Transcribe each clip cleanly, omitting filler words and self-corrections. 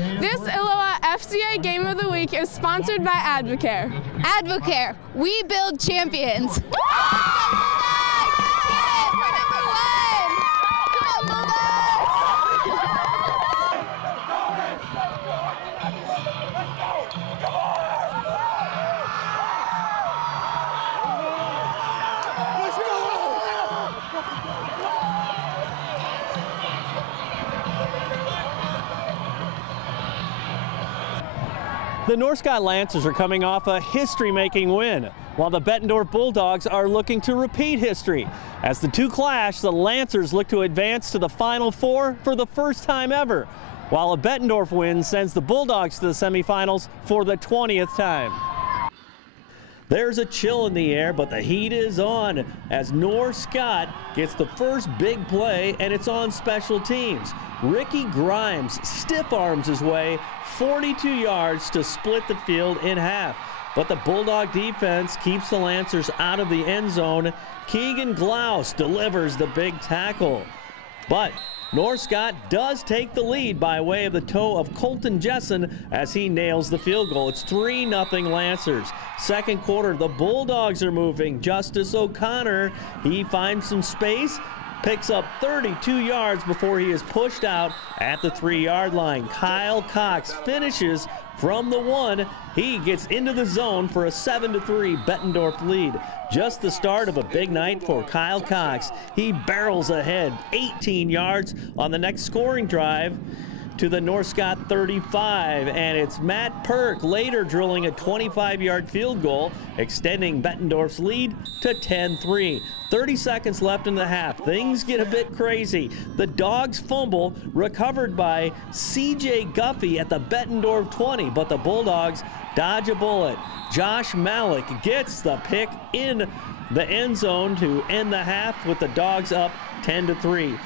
This ILLOWA FCA Game of the Week is sponsored by Advocare. Advocare, we build champions. The North Scott Lancers are coming off a history-making win, while the Bettendorf Bulldogs are looking to repeat history. As the two clash, the Lancers look to advance to the Final Four for the first time ever, while a Bettendorf win sends the Bulldogs to the semifinals for the 20th time. There's a chill in the air, but the heat is on as North Scott gets the first big play, and it's on special teams. Ricky Grimes stiff arms his way 42 yards to split the field in half. But the Bulldog defense keeps the Lancers out of the end zone. Keegan Glaus delivers the big tackle. But North Scott does take the lead by way of the toe of Colton Jessen as he nails the field goal. It's 3-0 Lancers. Second quarter, the Bulldogs are moving. Justice O'Connor, he finds some space, picks up 32 yards before he is pushed out at the 3-yard line. Kyle Cox finishes from the 1. He gets into the zone for a 7-3 Bettendorf lead. Just the start of a big night for Kyle Cox. He barrels ahead 18 yards on the next scoring drive to the North Scott 35, and it's Matt Perk later drilling a 25-yard field goal, extending Bettendorf's lead to 10-3. 30 seconds left in the half. Things get a bit crazy. The Dogs fumble, recovered by C.J. Guffey at the Bettendorf 20, but the Bulldogs dodge a bullet. Josh Malik gets the pick in the end zone to end the half with the Dogs up 10-3.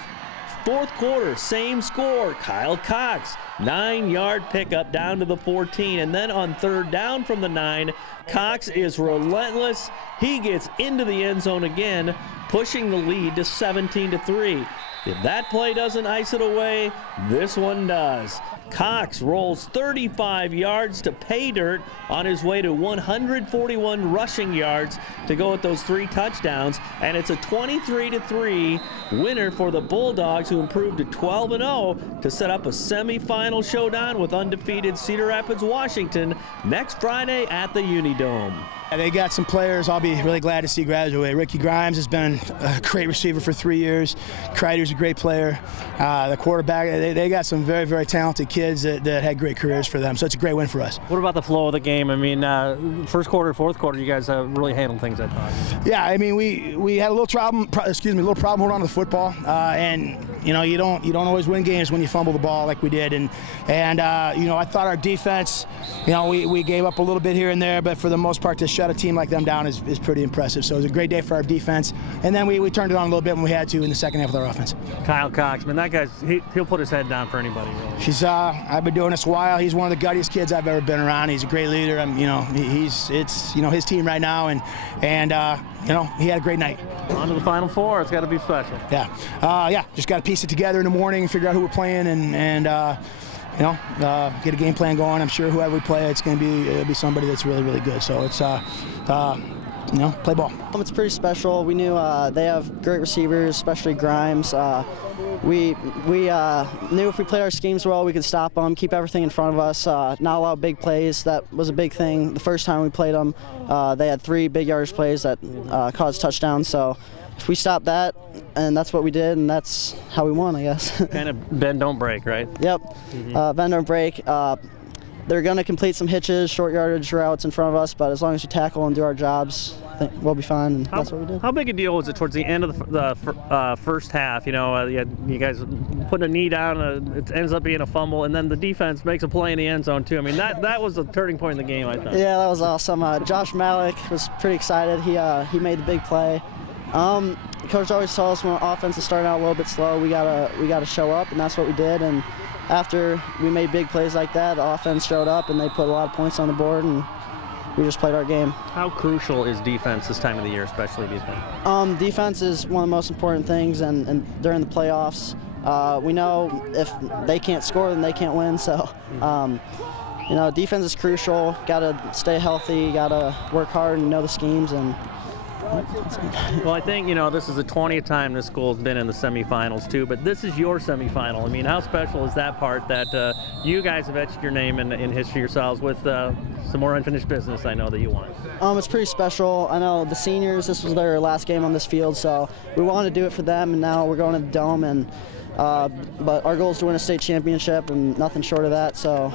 Fourth quarter, same score. Kyle Cox, 9-yard pickup down to the 14, and then on third down from the 9, Cox is relentless. He gets into the end zone again, pushing the lead to 17-3. If that play doesn't ice it away, this one does. Cox rolls 35 yards to pay dirt on his way to 141 rushing yards to go with those 3 touchdowns, and it's a 23-3 winner for the Bulldogs, who improved to 12-0 to set up a semifinal showdown with undefeated Cedar Rapids, Washington next Friday at the UNI-Dome. They got some players I'll be really glad to see graduate. Ricky Grimes has been a great receiver for 3 years. Kreider's a great player. The quarterback, they got some very, very talented kids that had great careers for them. So it's a great win for us. What about the flow of the game? I mean, first quarter, fourth quarter, you guys really handled things, I thought. Yeah, I mean, we had a little problem holding on to the football, and you know, you don't always win games when you fumble the ball like we did. And you know, I thought our defense, you know, we gave up a little bit here and there, but for the most part, to shut a team like them down is pretty impressive. So it was a great day for our defense, and then we turned it on a little bit when we had to in the second half with our offense. Kyle Cox, man, that guy's he'll put his head down for anybody. Really. I've been doing this a while. He's one of the guttiest kids I've ever been around. He's a great leader. You know, it's you know, his team right now, and you know, he had a great night. On to the Final Four. It's got to be special. Yeah, just got to piece it together in the morning and figure out who we're playing, and you know, get a game plan going. I'm sure whoever we play, it'll be somebody that's really, really good. So it's you know, play ball. It's pretty special. We knew they have great receivers, especially Grimes. We knew if we played our schemes well, we could stop them, keep everything in front of us, not allow big plays. That was a big thing. The first time we played them, they had 3 big yardage plays that caused touchdowns. So if we stopped that, and that's what we did, and that's how we won, I guess. Kind of bend, don't break, right? Yep. Bend, don't break. They're going to complete some hitches, short yardage routes in front of us, but as long as we tackle and do our jobs, I think we'll be fine, and that's what we did. How big a deal was it towards the end of the first half? You know, you guys putting a knee down, it ends up being a fumble, and then the defense makes a play in the end zone too. I mean, that was a turning point in the game, I thought. Yeah, that was awesome. Josh Malik was pretty excited. He made the big play. Coach always tells us when offense is starting out a little bit slow, we gotta show up, and that's what we did. And after we made big plays like that, the offense showed up and they put a lot of points on the board, and we just played our game. How crucial is defense this time of the year, especially, do you think? Defense is one of the most important things, and during the playoffs, we know if they can't score, then they can't win. So, you know, defense is crucial. Got to stay healthy. Got to work hard and know the schemes. And well, I think, you know, this is the 20th time this school's been in the semifinals too, but this is your semifinal. I mean, how special is that part that you guys have etched your name in history yourselves with some more unfinished business I know that you won? It's pretty special. I know the seniors, this was their last game on this field, so we wanted to do it for them, and now we're going to the Dome, and but our goal is to win a state championship and nothing short of that, so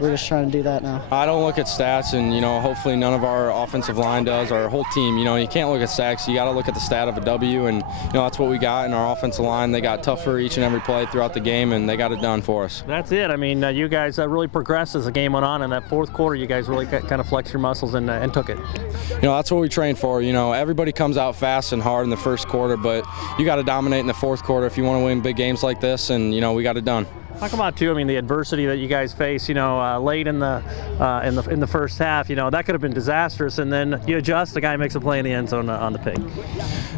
we're just trying to do that now. I don't look at stats, and you know, hopefully none of our offensive line does. Our whole team, you know, you can't look at stats. You got to look at the stat of a W, and you know that's what we got in our offensive line. They got tougher each and every play throughout the game, and they got it done for us. That's it. I mean, you guys really progressed as the game went on. In that fourth quarter, you guys really kind of flexed your muscles and took it. You know, that's what we train for. You know, everybody comes out fast and hard in the first quarter, but you got to dominate in the fourth quarter if you want to win big games like this, and you know, we got it done. Talk about too. I mean, the adversity that you guys face. You know, late in the first half. You know, that could have been disastrous, and then you adjust. The guy makes a play in the end zone on the pick.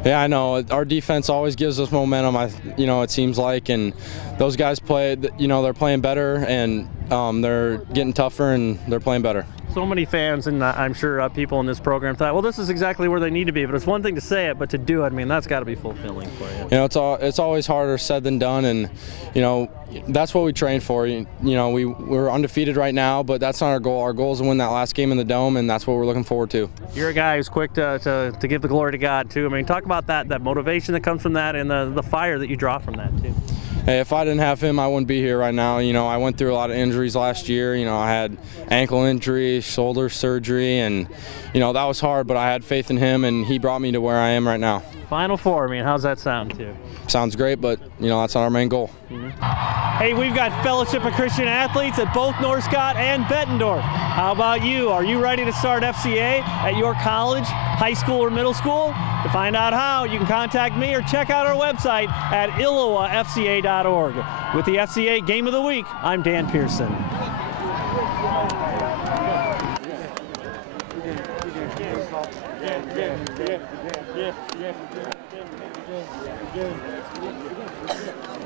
Yeah, I know. Our defense always gives us momentum. You know, it seems like, and those guys play. You know, they're playing better, and they're getting tougher, and they're playing better. So many fans, and I'm sure people in this program thought, well, this is exactly where they need to be. But it's one thing to say it, but to do it, I mean, that's got to be fulfilling for you. You know, it's always harder said than done, and you know, that's what we train for. You know, we're undefeated right now, but that's not our goal. Our goal is to win that last game in the Dome, and that's what we're looking forward to. You're a guy who's quick to give the glory to God too. I mean, talk about that motivation that comes from that, and the fire that you draw from that too. Hey, if I didn't have him, I wouldn't be here right now. You know, I went through a lot of injuries last year. You know, I had ankle injury, shoulder surgery, and, you know, that was hard, but I had faith in him, and he brought me to where I am right now. Final Four, I mean, how's that sound too? Sounds great, but, you know, that's not our main goal. Hey, we've got Fellowship of Christian Athletes at both North Scott and Bettendorf. How about you? Are you ready to start FCA at your college, high school, or middle school? To find out how, you can contact me or check out our website at illowafca.org. With the FCA Game of the Week, I'm Dan Pearson. Yeah.